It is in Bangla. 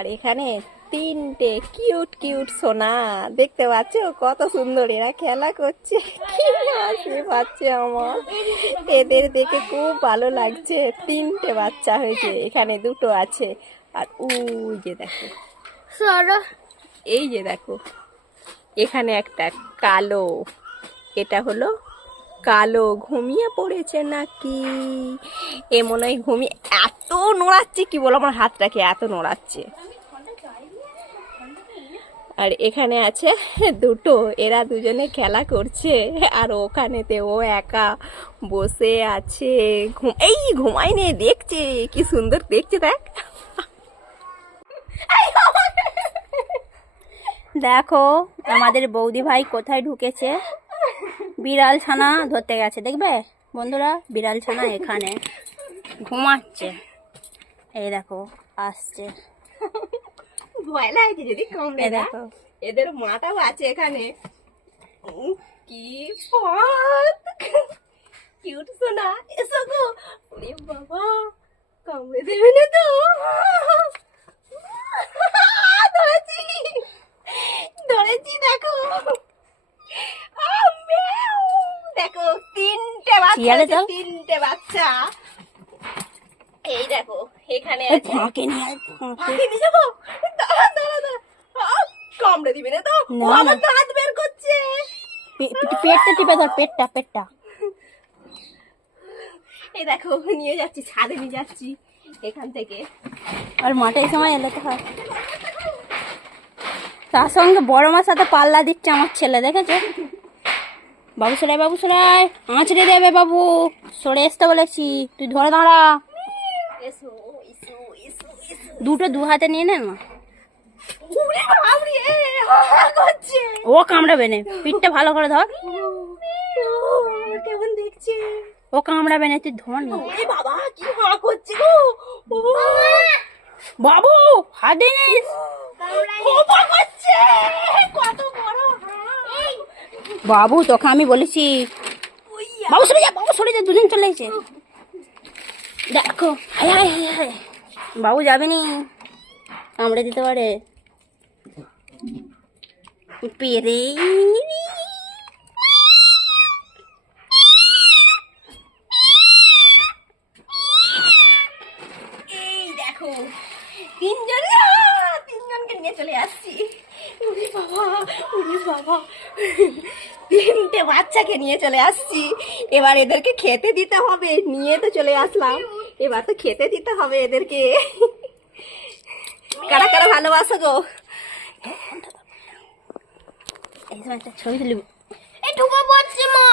আর এখানে তিনটে কিউট কিউট সোনা দেখতে পাচ্ছ, কত সুন্দর এরা খেলা করছে। কি হাসি পাচ্ছে আমার, এদের দেখে খুব ভালো লাগছে। তিনটে বাচ্চা হয়েছে, এখানে দুটো আছে। আর ওই যে দেখো, এই যে দেখো, এখানে একটা কালো, এটা হলো কালো, ঘুমিয়ে পড়েছে নাকি এ, মনে হয় ঘুমিয়ে। এত নোড়াচ্ছে, কি বলো, আমার হাতটাকে এত নোড়াচ্ছে। আর এখানে আছে দুটো, এরা দুজনে খেলা করছে। আর ওখানেতে ও একা বসে আছে, এই ঘুমায়নি, দেখছে কি সুন্দর দেখছে, দেখ। দেখো আমাদের বৌদি ভাই কোথায় ঢুকেছে, বিড়াল ছানা ধরতে গেছে। দেখবে বন্ধুরা, বিড়াল ছানা এখানে ঘুমাচ্ছে। এই দেখো আসছে, ভয় লাগছে যদি কামড়ে দেয়। দেখো এদের মাটাও আছে এখানে। কি পথ, কিউট সোনা, এসো গো। ওরে বাবা, কামড়ে দেবে না তো? ধরেছি, ধরেছি, দেখো। দেখো তিনটে বাচ্চা আছে, তিনটে বাচ্চা। এই দেখো এখানে আছে। ফাঁকে নিয়ে ফাঁকে নিয়ে যাবো? দাঁড়া দাঁড়া দাঁড়া, কামড়ে দিবি না তো? ও আমার দাঁত বের করছে। পেটটা টিপে ধর, পেটটা পেটটা। এই দেখো নিয়ে যাচ্ছি, ছাদে নিয়ে যাচ্ছি এখান থেকে। আর মাঠে এই সময় এলে তো হয়। তার সঙ্গে বড় মার সাথে পাল্লা দিচ্ছে আমার ছেলে, দেখেছো? বাবু সরাই, বাবু সরাই, আঁচড়ে দেবে বাবু, সরে আসতে বলেছি, তুই ধরে দাঁড়া। এসো এসো এসো এসো। দুটো দু হাতে নিয়ে নে না, উড়ে বাবরে, হা করছে। ও কামড়াবে না, পিঠটা ভালো করে ধর। কেমন দেখছে? ও কামড়াবে না, তুই ধর না। এই বাবা, কি হা করছে গো। বাবু হাত দিস, খোপা করছে, কত বড় হাঁ। বাবু তোকে আমি বলেছি। বাবু সরে যা, বাবু সরে যা, দুদিন চলে এসেছে। দেখো হায় হায় হায় হায়, বাবু যাবে নি, কামড়ে দিতে পারে। পেরে এই দেখো তিনজনকে নিয়ে চলে আসছি। উরি বাবা, উরি বাবা, তিনটে বাচ্চাকে নিয়ে চলে আসছি। এবার এদেরকে খেতে দিতে হবে, নিয়ে তো চলে আসলাম, এবার তো খেতে দিতে হবে এদেরকে। কারা কারা ভালোবাসো গো? এই সময় একটা ছবি তুলি। এই ঢুকে পড়ছে মা।